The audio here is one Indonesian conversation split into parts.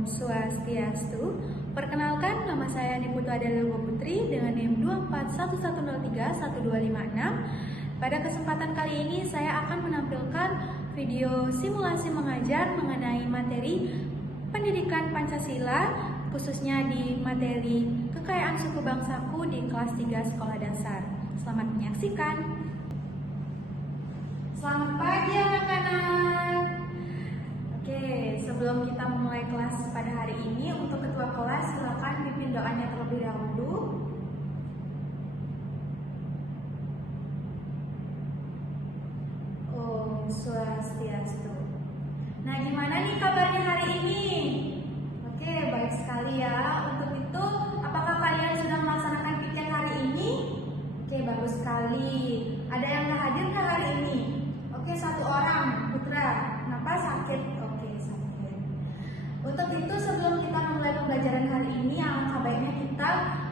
Om Swastiastu. Perkenalkan, nama saya Niputu Adelilwa Putri dengan NIM 2411031256. Pada kesempatan kali ini saya akan menampilkan video simulasi mengajar mengenai materi pendidikan Pancasila, khususnya di materi kekayaan suku bangsaku di kelas 3 sekolah dasar. Selamat menyaksikan. Selamat pagi anak-anak. Oke, sebelum kita memulai kelas pada hari ini, untuk ketua kelas silakan pimpin doanya terlebih dahulu. Om Swastiastu. Nah, gimana nih kabarnya hari ini? Oke, baik sekali ya. Untuk itu, apakah kalian sudah melaksanakan piket hari ini? Oke, bagus sekali. Ada yang nggak hadir ke hari ini? Oke, satu orang, Putra. Kenapa sakit? Oke, sakit. Untuk itu, sebelum kita memulai pembelajaran hari ini, alangkah baiknya kita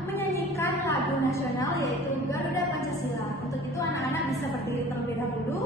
menyanyikan lagu nasional yaitu Garuda Pancasila. Untuk itu, anak-anak bisa berdiri terlebih dahulu.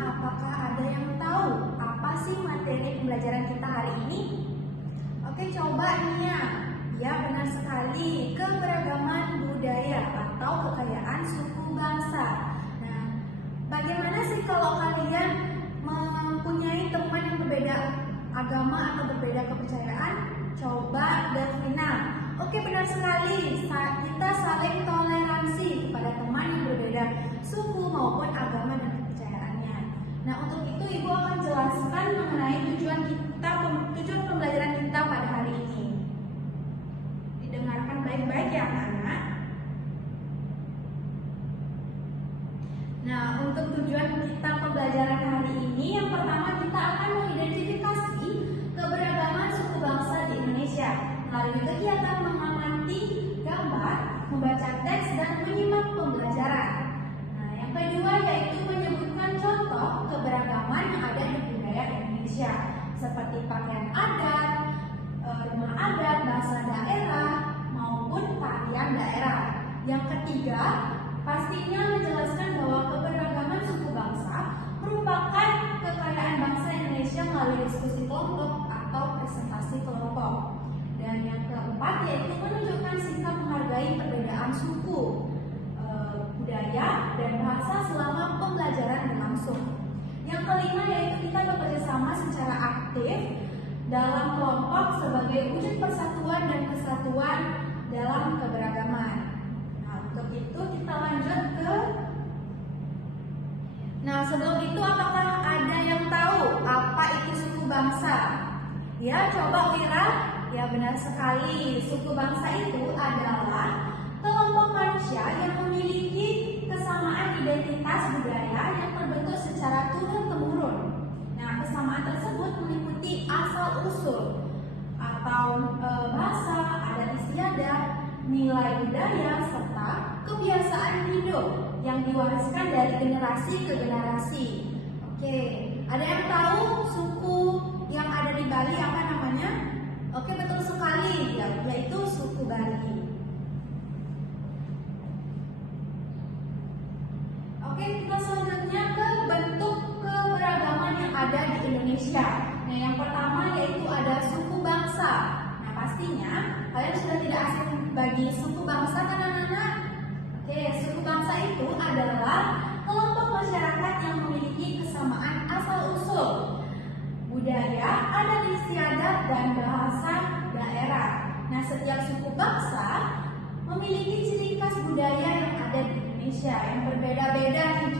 Apakah ada yang tahu apa sih materi pembelajaran kita hari ini? Oke, coba nih ya. Ya, benar sekali. Keberagaman budaya atau kekayaan suku bangsa. Nah, bagaimana sih kalau kalian mempunyai teman yang berbeda agama atau berbeda kepercayaan? Coba Delvina. Oke, benar sekali. Kita saling toleransi kepada teman yang berbeda suku maupun agama dan kepercayaannya. Nah, untuk itu Ibu akan jelaskan mengenai tujuan pembelajaran kita pada hari ini. Didengarkan baik-baik ya anak-anak. Nah, untuk tujuan kita pembelajaran hari ini, yang pertama kita akan mengidentifikasi keberagaman suku bangsa di Indonesia melalui kegiatan mengamati gambar, membaca teks, dan menyimak pembelajaran. Nah, yang kedua yaitu menyebutkan contoh keberagaman yang ada di budaya Indonesia, seperti pakaian adat, rumah adat, bahasa daerah, maupun tarian daerah. Yang ketiga, pastinya menjelaskan bahwa keberagaman suku bangsa merupakan kekayaan bangsa Indonesia melalui diskusi kelompok atau presentasi kelompok. Dan yang keempat yaitu menunjukkan sikap menghargai perbedaan suku, budaya, dan bahasa selama pembelajaran berlangsung. Yang kelima yaitu kita bekerja sama secara aktif dalam kelompok sebagai wujud persatuan dan kesatuan dalam keberagaman. Nah, untuk itu kita lanjut ke. Nah, sebelum itu apakah ada yang tahu apa itu suku bangsa? Ya, coba Wira. Ya, benar sekali. Suku bangsa itu adalah kelompok manusia yang memiliki kesamaan identitas budaya yang terbentuk secara turun-temurun. Nah, kesamaan tersebut meliputi asal-usul atau bahasa, adat istiadat, nilai budaya, serta kebiasaan hidup yang diwariskan dari generasi ke generasi. Oke, ada yang tahu suku yang ada di Bali apa namanya? Oke, betul sekali, yaitu suku Bali. Oke, kita selanjutnya ke bentuk keberagaman yang ada di Indonesia. Nah, yang pertama yaitu ada suku bangsa. Nah, pastinya kalian sudah tidak asing bagi suku bangsa kan anak-anak? Oke, suku bangsa itu itu adalah kelompok masyarakat yang memiliki kesamaan asal-usul, budaya, adat istiadat, dan bahasa daerah. Nah, setiap suku bangsa memiliki ciri khas budaya yang ada di Indonesia yang berbeda-beda nih.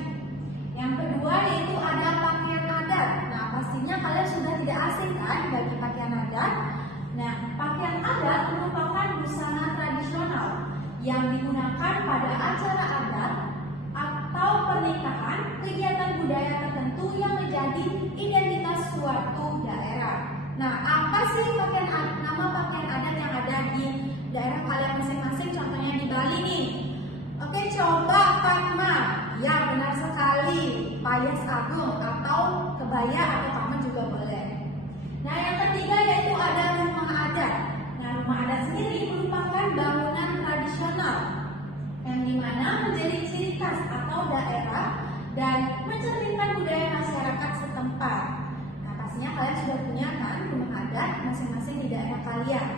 Yang kedua yaitu ada pakaian adat. Nah, pastinya kalian sudah tidak asing kan bagi pakaian adat. Nah, pakaian adat merupakan busana tradisional yang digunakan pada acara adat atau pernikahan, kegiatan budaya tertentu yang menjadi identitas suatu daerah. Nah, apa sih nama pakaian adat yang ada di daerah kalian masing-masing? Contohnya di Bali nih. Oke, coba Fatma. Ya, benar sekali. Payas agung atau kebaya atau kamen juga boleh. Nah, yang ketiga yaitu ada rumah adat. Nah, rumah adat sendiri merupakan bangunan tradisional yang dimana menjadi ciri khas atau daerah dan mencerminkan budaya masyarakat setempat. Nah, pastinya kalian sudah punya kan rumah adat masing-masing di daerah kalian.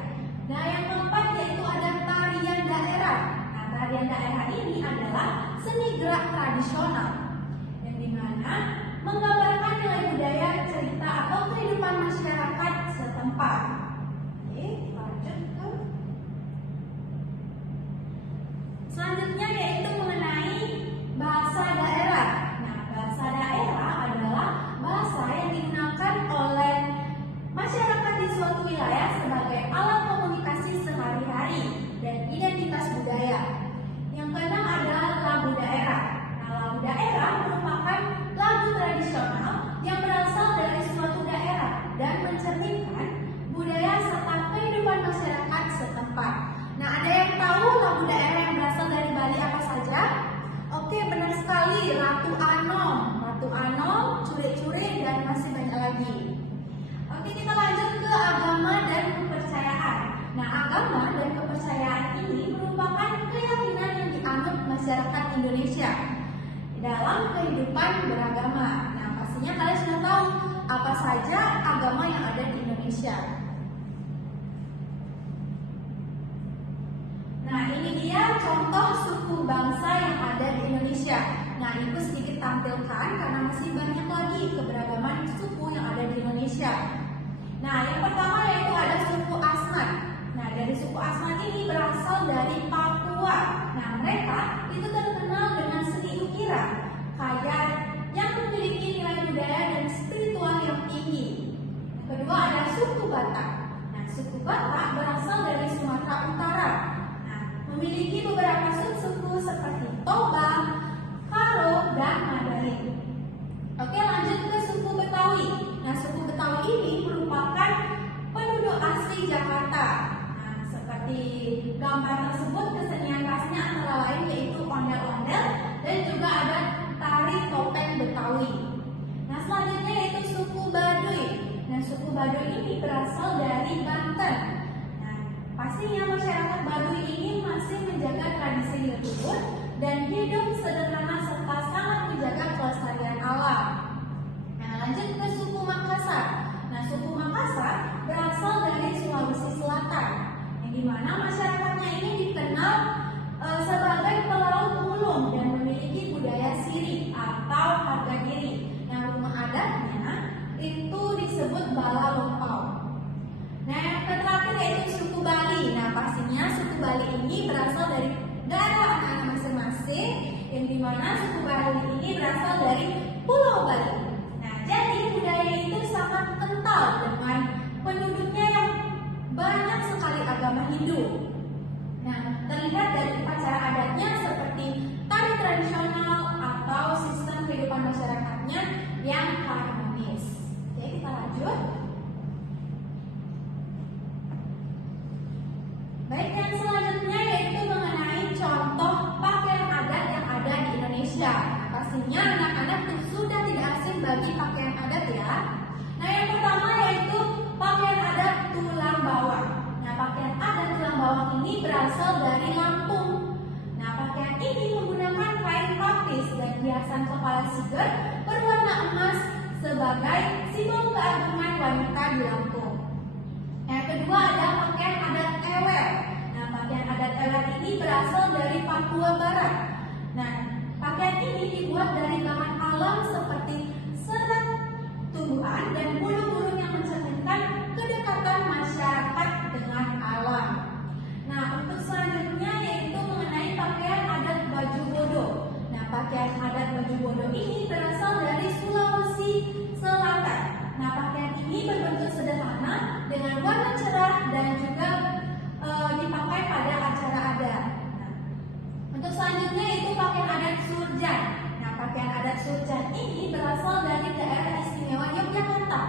Nah, yang keempat yaitu ada tarian daerah. Nah, tarian daerah ini adalah seni gerak tradisional yang dimana menggambarkan nilai budaya, cerita atau kehidupan masyarakat setempat. Oke, lanjut ke selanjutnya yaitu mengenai bahasa daerah. Nah, bahasa daerah adalah bahasa yang digunakan oleh masyarakat di suatu wilayah sebagai alat komunikasi sehari-hari dan identitas budaya. Yang keenam adalah lagu daerah. Nah, lagu daerah merupakan lagu tradisional yang berasal dari suatu daerah dan mencerminkan budaya serta kehidupan masyarakat setempat. Nah, ada yang tahu lagu daerah yang berasal dari Bali apa saja? Oke, benar sekali. Ratu Anom, Curi-Curi, dan masih banyak lagi. Oke, kita lanjut ke agama dan kepercayaan. Nah, agama dan kepercayaan ini merupakan keyakinan yang dianut masyarakat Indonesia dalam kehidupan beragama. Nah, pastinya kalian sudah tahu apa saja agama yang ada di Indonesia. Nah, ini dia contoh suku bangsa yang ada di Indonesia. Nah, Ibu sedikit tampilkan karena masih banyak lagi keberagaman suku yang ada di Indonesia. Nah, yang pertama yaitu ada suku Asmat. Nah, dari suku Asmat ini berasal dari Papua. Nah, mereka itu terkenal dengan seni ukiran, kayak yang memiliki nilai budaya dan spiritual yang tinggi. Yang kedua ada suku Batak. Nah, suku Batak berasal dari Sumatera Utara. Memiliki beberapa subsuku seperti Toba, Karo, dan Mandailing. Oke, lanjut ke suku Betawi. Nah, suku Betawi ini merupakan penduduk asli Jakarta. Nah, seperti gambar tersebut, kesenian khasnya antara lain yaitu ondel-ondel dan juga ada tari topeng Betawi. Nah, selanjutnya yaitu suku Baduy. Nah, suku Baduy ini berasal dari Banten. Pastinya masyarakat Baduy ini masih menjaga tradisi leluhur dan hidup sederhana serta sangat menjaga kelestarian alam. Nah, lanjut ke suku Makassar. Nah, suku Makassar berasal dari Sulawesi Selatan, yang dimana masyarakatnya ini dikenal sebagai pelaut ulung dan memiliki budaya siri atau harga diri. Nah, rumah adatnya itu disebut bala lompau. Nah, yang terakhir yaitu suku Bali. Nah, pastinya suku Bali ini berasal dari daerah anak-anak masing-masing, yang dimana suku Bali ini berasal dari Pulau Bali. Nah, jadi budaya itu sangat kental dengan penduduknya yang banyak sekali agama Hindu. Nah, terlihat dari upacara adatnya seperti tari tradisional atau sistem kehidupan masyarakatnya yang harmonis. Oke, kita lanjut. Baik, yang selanjutnya yaitu mengenai contoh pakaian adat yang ada di Indonesia. Nah, pastinya anak-anak sudah tidak asing bagi pakaian adat ya. Nah, yang pertama yaitu pakaian adat tulang bawang. Nah, pakaian adat tulang bawang ini berasal dari Lampung. Nah, pakaian ini menggunakan kain lapis dan hiasan kepala siger berwarna emas sebagai simbol keagungan wanita di Lampung. Yang kedua ada pakaian adat Ewel. Nah, pakaian adat Ewel ini berasal dari Papua Barat. Nah, pakaian adat Surjan ini berasal dari daerah istimewa Yogyakarta.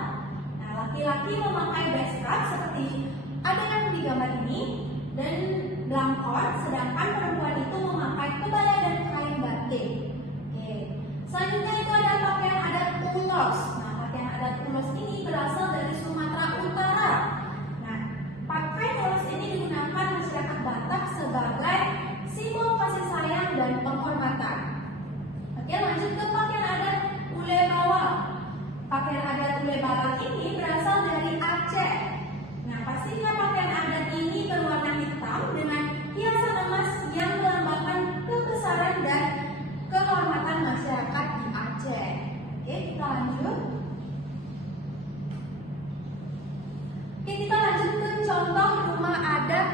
Nah, laki-laki memakai beskap seperti adegan di gambar ini dan blangkon, sedangkan perempuan itu memakai kebaya dan kain batik. Oke. Selanjutnya itu ada pakaian adat ulos. Nah, pakaian adat ulos ini berasal dari Sumatera Utara. Nah, pakaian ulos ini digunakan masyarakat Batak sebagai simbol kasih sayang dan penghormatan. Oke, lanjut ke pakaian adat Ule Bawang. Pakaian adat Ule Bawang ini berasal dari Aceh. Nah, pastinya pakaian adat ini berwarna hitam dengan hiasan emas yang melambangkan kebesaran dan kehormatan masyarakat di Aceh. Oke, kita lanjut. Oke, kita lanjut ke contoh rumah adat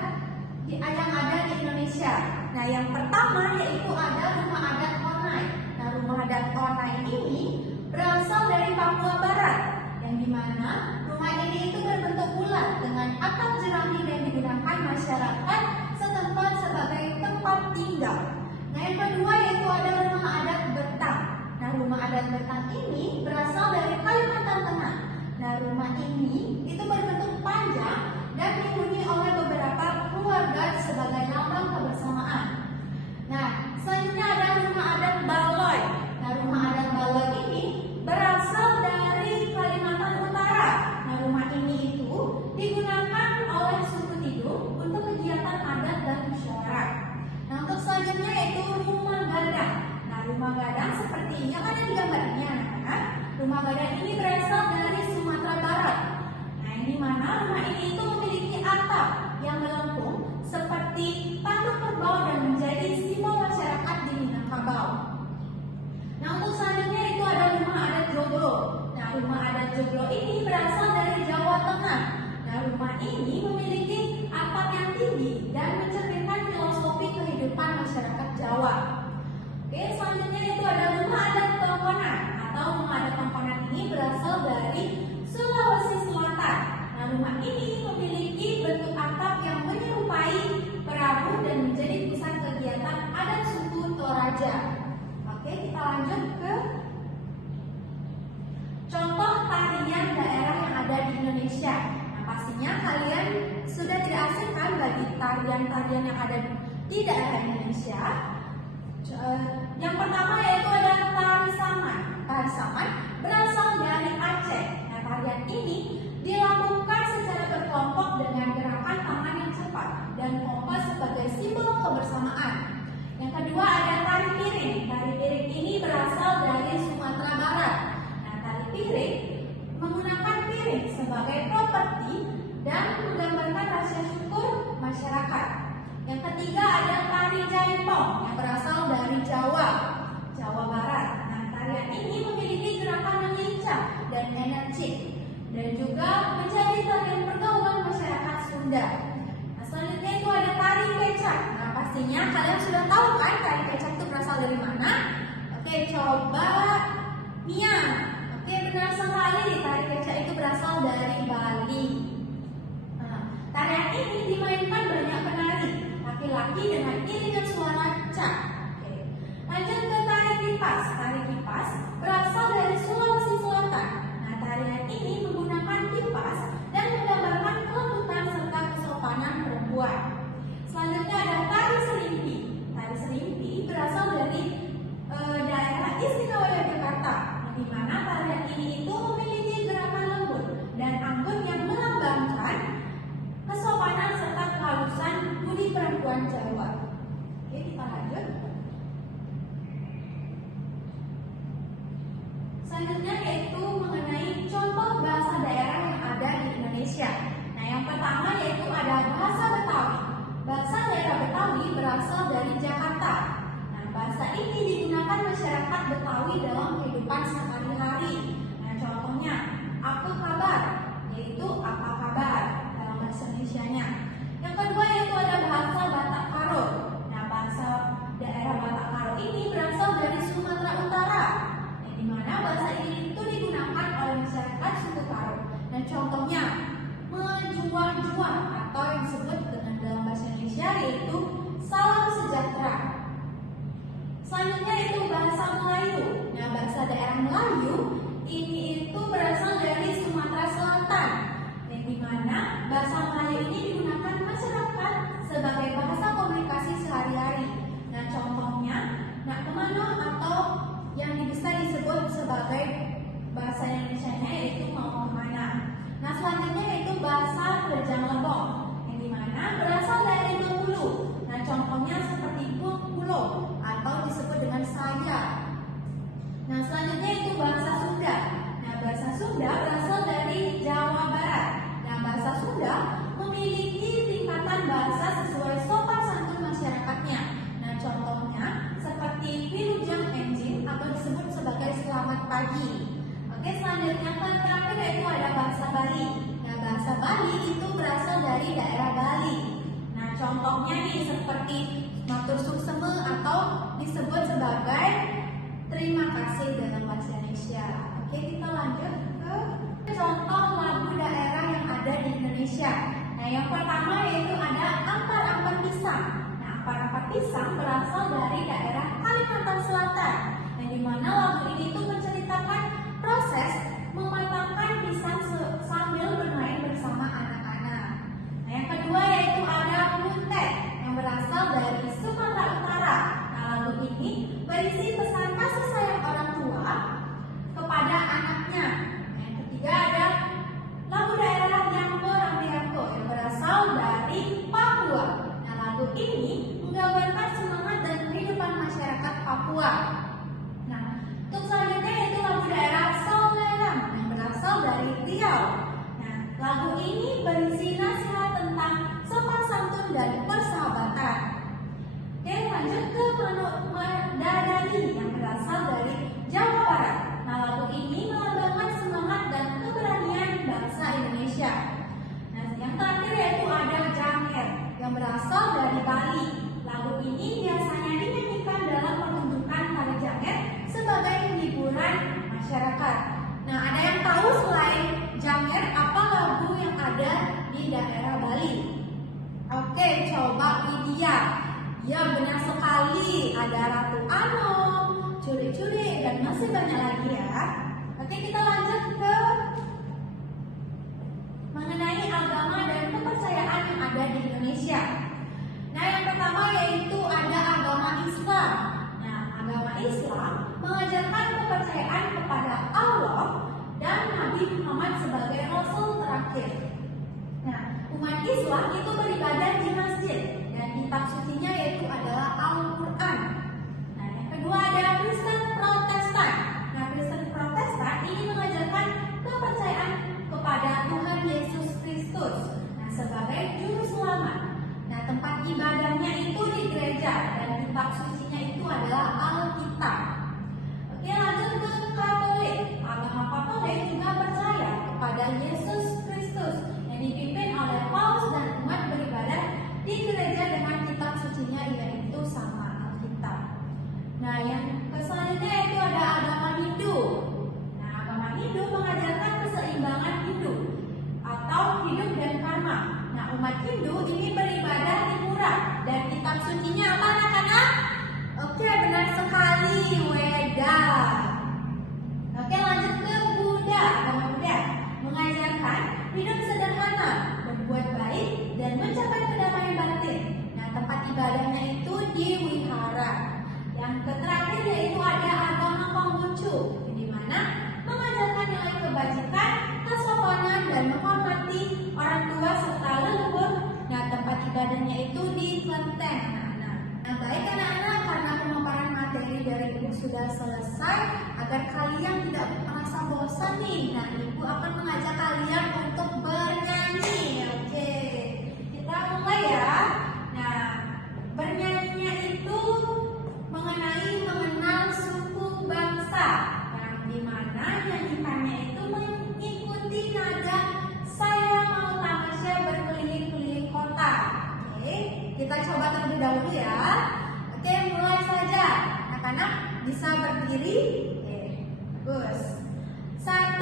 yang ada di Indonesia. Nah, yang pertama yaitu ada rumah adat Onai. Nah, rumah adat Onai ini berasal dari Papua Barat, yang dimana rumah ini itu berbentuk bulat dengan atap jerami dan digunakan masyarakat setempat sebagai tempat tinggal. Nah, yang kedua yaitu ada rumah adat Betang. Nah, rumah adat Betang ini berasal dari Kalimantan Tengah. Nah, rumah ini itu berbentuk panjang dan dihuni oleh beberapa keluarga sebagai lambang kebersamaan. Nah, selanjutnya ada rumah adat Baloi. Nah, rumah adat Baloi ini berasal dari Kalimantan Utara. Nah, rumah ini itu digunakan oleh suku Tidung untuk kegiatan adat dan musyawarah. Nah, untuk selanjutnya yaitu rumah gadang. Nah, rumah gadang seperti yang ada di gambar ini, anak-anak. Rumah gadang ini berasal dari Sumatera Barat. Nah, di mana rumah ini itu memiliki atap yang melengkung seperti tanduk kerbau dan menjadi simbol masyarakat di Minangkabau. Nah, untuk selanjutnya itu ada rumah adat Joglo. Nah, rumah adat Joglo ini berasal dari Jawa Tengah. Nah, rumah ini memiliki atap yang tinggi dan mencerminkan filosofi kehidupan masyarakat Jawa. Oke, selanjutnya itu ada rumah adat Tongkonan atau rumah adat Tongkonan ini berasal dari Sulawesi Selatan. Nah, rumah ini memiliki bentuk atap yang menyerupai perahu dan menjadi pusat kegiatan adat suku Toraja. Oke, kita lanjut ke contoh tarian daerah yang ada di Indonesia. Nah, pastinya kalian sudah tidak asing kan bagi tarian-tarian yang ada di daerah Indonesia. Yang pertama yaitu ada tari saman. Tari saman berasal dari Aceh. Nah, tarian ini dilakukan secara berkelompok dengan gerakan tangan yang cepat dan kompas sebagai simbol kebersamaan. Yang kedua ada tari piring. Tari piring ini berasal dari Sumatera Barat. Nah, tari piring menggunakan piring sebagai properti dan menggambarkan rasa syukur masyarakat. Yang ketiga ada tari jaipong yang berasal dari Jawa Barat. Nah, tarian ini memiliki gerakan yang lincah dan energik dan juga menjadi tarian pergaulan masyarakat Sunda. Nah, selanjutnya itu ada tari becak. Nah, pastinya kalian sudah tahu kan tari becak itu berasal dari mana? Oke, coba Mia. Oke, benar sekali, tari becak itu berasal dari Bali. Nah, tarian ini dimainkan banyak penari laki-laki dengan iringan suara cak. Oke. Lanjut ke tari kipas. Tari kipas berasal dari Sulawesi Selatan. Nah, tarian ini menggunakan kipas dan menggambarkan kelembutan serta kesopanan perempuan. Selanjutnya ada tari serimpi. Tari serimpi berasal dari daerah istimewa Yogyakarta, di mana tarian ini itu memiliki gerakan lembut dan anggun yang melambangkan kesopanan serta kehalusan budi perempuan Jawa. Oke, kita lanjut. Selanjutnya yaitu mengenai contoh bahasa daerah yang ada di Indonesia. Nah, yang pertama yaitu ada bahasa Betawi. Bahasa daerah Betawi berasal dari Jakarta. Nah, bahasa ini digunakan masyarakat Betawi dalam kehidupan sehari-hari. Nah, contohnya, apa kabar? Yaitu apa kabar dalam bahasa Indonesianya. Yang kedua yaitu ada bahasa Batak Karo. Nah, bahasa daerah Batak Karo ini berasal dari Sumatera Utara, di mana bahasa ini itu digunakan oleh masyarakat suku Karo. Dan contohnya menjual-jual atau yang disebut dengan dalam bahasa Indonesia yaitu salam sejahtera. Selanjutnya itu bahasa Melayu. Nah, bahasa daerah Melayu ini itu berasal dari Sumatera Selatan, yang dimana bahasa Melayu ini digunakan masyarakat sebagai bahasa komunikasi sehari-hari. Nah, contohnya nak kemana atau yang bisa disebut sebagai bahasa Indonesia-nya yaitu mau kemana. Nah, selanjutnya yaitu bahasa Rejang Lebong, yang dimana berasal dari Bengkulu. Nah, contohnya seperti Bengkulu atau disebut dengan saya. Nah, selanjutnya itu bahasa Sunda. Nah, bahasa Sunda berasal dari Jawa Barat. Nah, bahasa Sunda memiliki tingkatan bahasa sesuai sopan santun masyarakatnya. Nah, contohnya seperti Wilujeng Enjing atau disebut sebagai selamat pagi. Oke, selanjutnya yang terakhir yaitu ada bahasa Bali. Nah, bahasa Bali itu berasal dari daerah Bali. Nah, contohnya nih seperti matur sukseme atau disebut sebagai terima kasih dalam bahasa Indonesia. Oke, kita lanjut ke contoh lagu daerah yang ada di Indonesia. Nah, yang pertama yaitu ada Ampar-Ampar Pisang. Nah, Ampar-Ampar Pisang berasal dari daerah Kalimantan Selatan. Yang dimana lagu ini tuh menceritakan proses mematangkan pisang sambil bermain bersama anak-anak. Nah, yang kedua yaitu ada Muntet yang berasal dari Sumatera Utara. Nah, lagu ini berisi pesan kasih sayang orang tua kepada anaknya. Nah, yang ketiga ada lagu daerah Yangko Rambiako yang berasal dari Papua. Nah, lagu ini menggambarkan semangat dan kehidupan masyarakat Papua. Nah, untuk selanjutnya yaitu lagu daerah Solelang yang berasal dari Riau. Nah, lagu ini berisi nasihat tentang sopan santun dan persahabatan. Oke, lanjut ke Madani yang berasal dari Jawa Barat. Nah, lagu ini melambangkan semangat dan keberanian bangsa Indonesia. Nah, yang terakhir yaitu ada Janger yang berasal dari Bali. Lagu ini biasanya dinyanyikan dalam pertunjukan tari Janger sebagai hiburan masyarakat. Nah, ada yang tahu selain Janger apa lagu yang ada di daerah Bali? Oke, coba Widya. Ya, benar sekali. Ada Ratu Anom, Curi-Curi, dan masih banyak lagi ya. Oke, kita lanjut ke mengenai agama dan kepercayaan yang ada di Indonesia. Nah, yang pertama yaitu ada agama Islam. Nah, agama Islam mengajarkan kepercayaan kepada Allah dan Nabi Muhammad sebagai Rasul terakhir. Nah, umat Islam itu beribadah di masjid dan kitab sucinya yaitu adalah Al-Quran. Nah, yang kedua ada Kristen Protestan. Nah, Kristen Protestan ini mengajarkan kepercayaan kepada Tuhan Yesus Kristus sebagai juru selamat. Nah, tempat ibadahnya itu di gereja dan kitab sucinya itu adalah Alkitab. Oke, lanjut ke Katolik. Agama Katolik juga percaya kepada Yesus Kristus yang dipimpin oleh Paus dan umat beribadah di gereja dengan kitab sucinya yaitu sama Alkitab. Nah, yang selanjutnya itu ada agama Hindu. Nah, agama Hindu mengajarkan keseimbangan hidup atau hidup dan karma. Nah, umat Hindu ini beribadah di pura dan kitab sucinya apa anak-anak? Oke, benar sekali, Weda. Oke, lanjut ke Buddha. Agama Buddha mengajarkan hidup sederhana, berbuat baik, dan mencapai kedamaian batin. Nah, tempat ibadahnya itu di wihara. Yang terakhir yaitu ada agama Konghucu, di mana mengajarkan nilai kebajikan, kesopanan, dan menghormati orang tua serta leluhur. Nah, tempat ibadahnya itu di Klenteng, anak-anak. Nah, baik anak-anak, karena pemaparan materi dari Ibu sudah selesai, agar kalian tidak merasa bosan nih. Nah, Ibu akan mengajak kalian untuk bernyanyi. Oke, kita mulai ya. Nah, bernyanyinya itu mengenal suku bangsa, yang dimana nyanyikannya itu mengikuti nada saya mau tamasya berkeliling-keliling kota. Oke, kita coba terlebih dahulu ya. Oke, mulai saja. Anak-anak bisa berdiri. Oke, bagus. 1,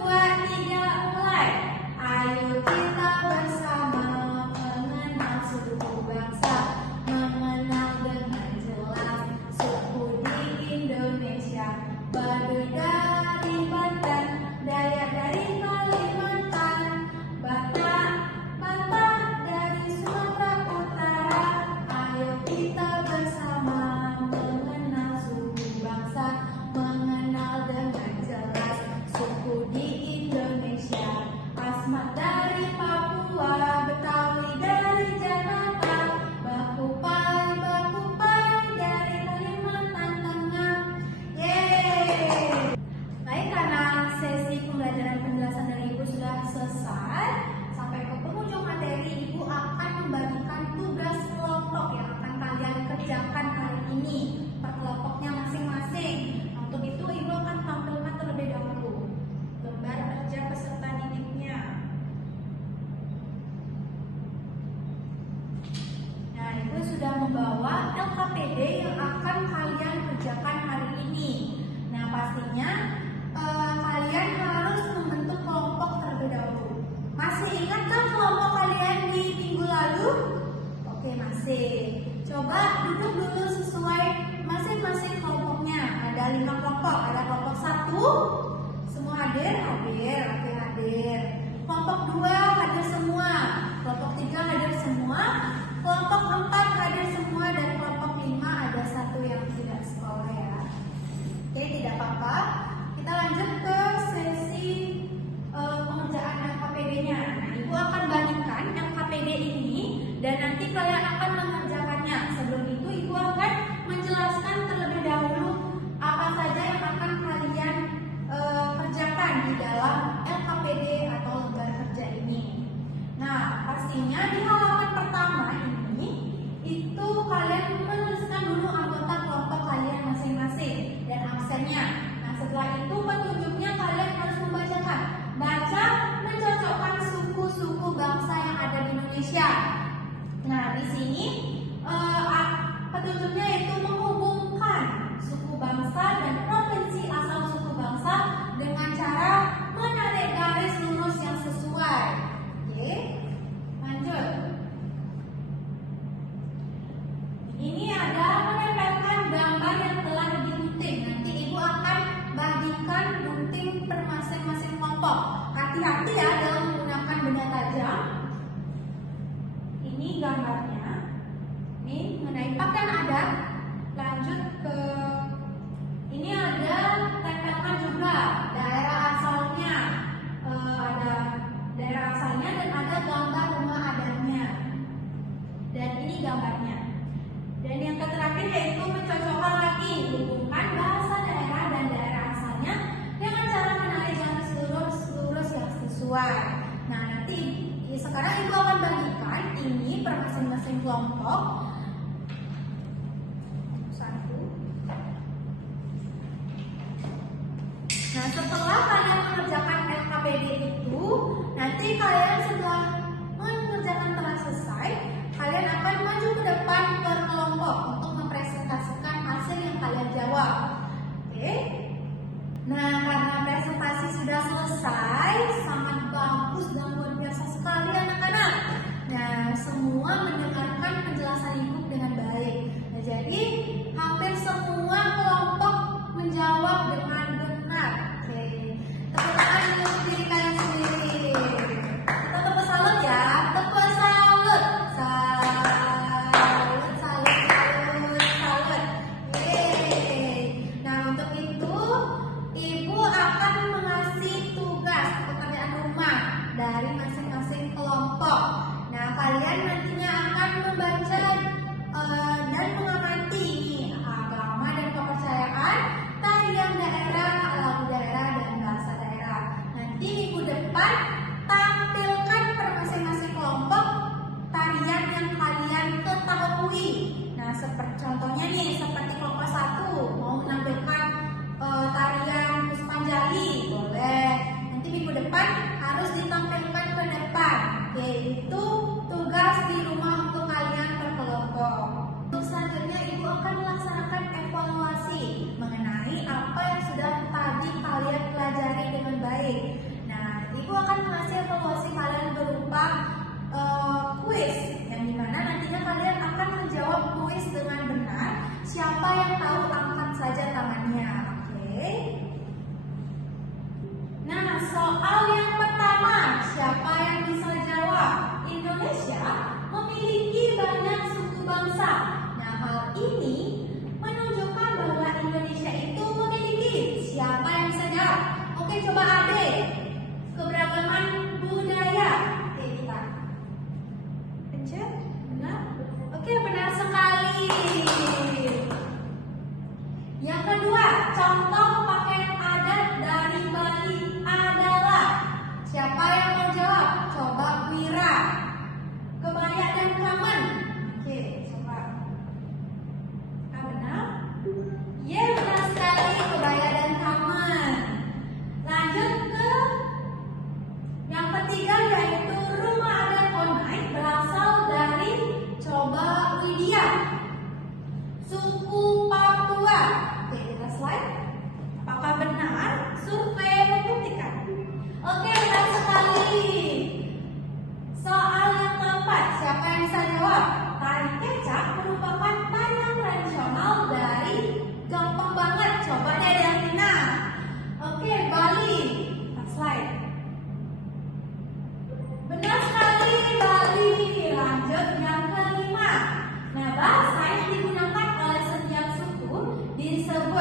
2, 3, mulai. Ayo kita bersama mengenal suku bangsa, mengenal dengan jelas suku ada 5 kelompok. Ada kelompok 1, semua hadir, hadir, oke hadir. Kelompok 2 hadir semua, kelompok 3 hadir semua, kelompok 4 hadir semua, dan kelompok 5 ada 1 yang tidak sekolah ya. Oke, tidak apa-apa. Kita lanjut ke sesi pengerjaan LKPD-nya. Nah, Ibu akan bagikan LKPD ini dan nanti kalian akan mengerjakannya. Sebelum itu Ibu akan menjelaskan terlebih dahulu apa saja yang akan kalian kerjakan di dalam LKPD atau lembar kerja ini. Nah, pastinya di halaman pertama ini itu kalian menuliskan dulu anggota kelompok kalian masing-masing dan absennya. Nah, setelah itu petunjuknya kalian harus membacakan. Baca mencocokkan suku-suku bangsa yang ada di Indonesia. Nah, di sini petunjuknya yaitu menghubungkan suku bangsa dan provinsi asal suku bangsa dengan cara menarik garis lurus yang sesuai. Oke, lanjut. Ini ada menempelkan gambar yang telah digunting. Nanti Ibu akan bagikan gunting per masing-masing kelompok. Hati-hati ya dalam menggunakan benda tajam. Ini gambarnya. Ini mengenai pakaian adat. Lanjut ke ini ada tempelkan juga daerah asalnya. Ada daerah asalnya dan ada gambar rumah adatnya. Dan ini gambarnya. Dan yang terakhir yaitu mencocokkan lagi hubungkan bahasa daerah dan daerah asalnya dengan cara menarik garis lurus yang sesuai. Nah, nanti sekarang Ibu akan bagikan ini per masing-masing kelompok. Nah, setelah kalian mengerjakan LKPD itu, nanti kalian setelah mengerjakan telah selesai, kalian akan maju ke depan per kelompok untuk mempresentasikan hasil yang kalian jawab. Oke? Nah, karena presentasi sudah selesai, sangat bagus dan luar biasa sekali anak-anak. Nah, semua mendengarkan penjelasan Ibu dengan baik. Nah, jadi hampir semua kelompok menjawab dengan benar. Oke, tepuk tangan untuk diri kalian sendiri. Kita tepuk salut ya, tepuk salut, salut, salut, salut, salut. Yeay. Nah, untuk itu Ibu akan mengasih tugas pekerjaan rumah dari masing-masing kelompok. Nah, kalian nantinya akan membaca dan mengamati agama dan kepercayaan, tarian daerah, lagu daerah, dan bahasa daerah. Nanti minggu depan tampilkan per masing-masing kelompok tarian yang kalian ketahui. Nah, seperti contohnya nih, seperti kelompok 1 mau menampilkan tarian Puspanjali, boleh. Nanti minggu depan harus ditampilkan ke depan. Oke, itu tugas di rumah untuk kalian per kelompok. Untuk selanjutnya Ibu akan melaksanakan evaluasi mengenai apa yang sudah tadi kalian pelajari dengan baik. Nah, Ibu akan mengasih evaluasi kalian berupa kuis, yang dimana nantinya kalian akan menjawab kuis dengan benar. Siapa yang tahu angkat saja tangannya. Oke. Nah, soal yang pertama, siapa yang bisa jawab? Indonesia memiliki banyak suku bangsa. Nah, hal ini menunjukkan bahwa Indonesia itu memiliki. Siapa yang bisa jawab? Oke, coba Ade. Keberagaman budaya. Oke, kita pencet. Benar? Oke, benar sekali. Yang kedua, contoh pakaian adat dari Bali adalah. Siapa yang mau jawab? Coba Wira. Kebaya dan kamen. Oke, coba. Benar? Ya, benar sekali, kebaya dan kamen. Lanjut ke yang ketiga, yaitu rumah adat Konai berasal dari coba Widya, suku Papua. Oke, kita slide. Apakah benar? Survei membuktikan. Oke, benar sekali. Soal yang keempat, siapa yang bisa jawab?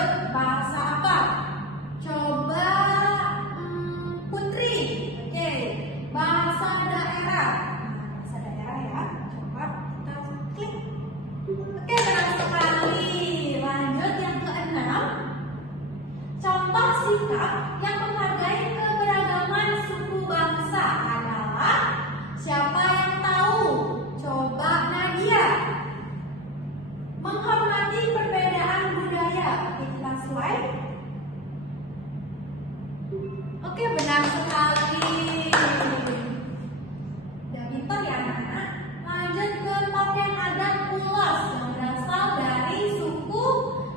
berbahasa apa? Coba Putri. Oke, bahasa daerah. Bahasa daerah ya. Coba kita klik. Oke, benar sekali. Lanjut yang keenam. Contoh sikap yang menghargai keberagaman suku bangsa adalah siapa yang tahu? Coba Nadia. Menghormati perbedaan budaya. Oke, kita slide. Oke, benar sekali. Udah pintar ya anak-anak. Lanjut ke pakaian adat ulas yang berasal dari suku.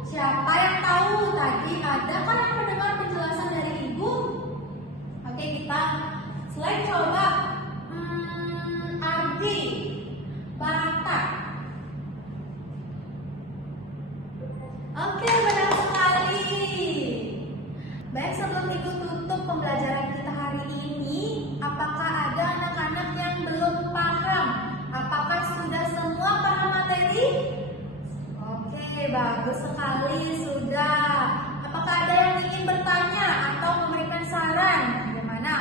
Siapa yang tahu? Tadi ada kan yang mendengar penjelasan dari ibu? Oke, kita slide coba. Ardi, Batak. Oke, benar sekali. Baik, sebelum ibu tutup pembelajaran kita hari ini, apakah ada anak-anak yang belum paham? Apakah sudah semua paham materi? Oke, bagus sekali sudah. Apakah ada yang ingin bertanya atau memberikan saran? Bagaimana?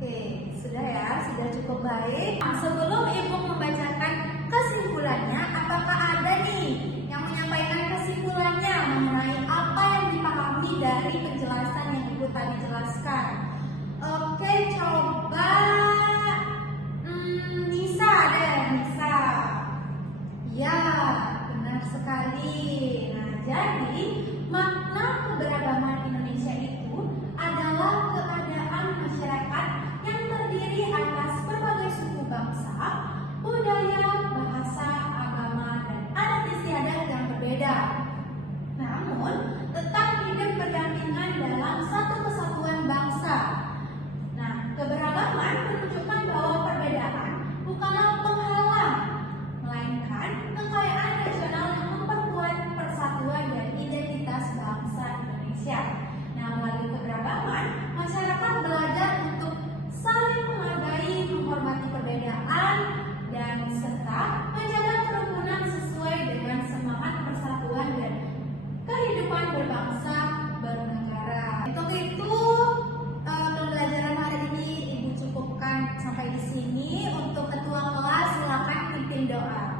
Oke, sudah ya, sudah cukup baik. Sebelum ibu membacakan kesimpulannya, apakah ada nih yang menyampaikan kesimpulannya mengenai apa yang dipahami dari penjelasan yang ibu tadi jelaskan? Oke, coba Nisa deh, Nisa. Ya, benar sekali. Nah, jadi makna keberagaman Indonesia itu adalah keadaan masyarakat yang terdiri atas berbagai suku bangsa, budaya, bahasa, agama, dan adat istiadat yang berbeda. Namun, tetap hidup berdampingan dalam satu kesatuan bangsa. Nah, keberagaman menunjukkan bahwa perbedaan bukanlah penghalang, melainkan kekayaan nasional yang memperkuat persatuan dan identitas bangsa Indonesia. Nah, melalui keberagaman, masyarakat belajar untuk saling menghargai, menghormati perbedaan, dan serta menjaga kerukunan sesuai dengan semangat persatuan dan kehidupan berbangsa bernegara. Untuk itu, pembelajaran hari ini ibu cukupkan sampai di sini. Untuk ketua kelas silakan pimpin doa.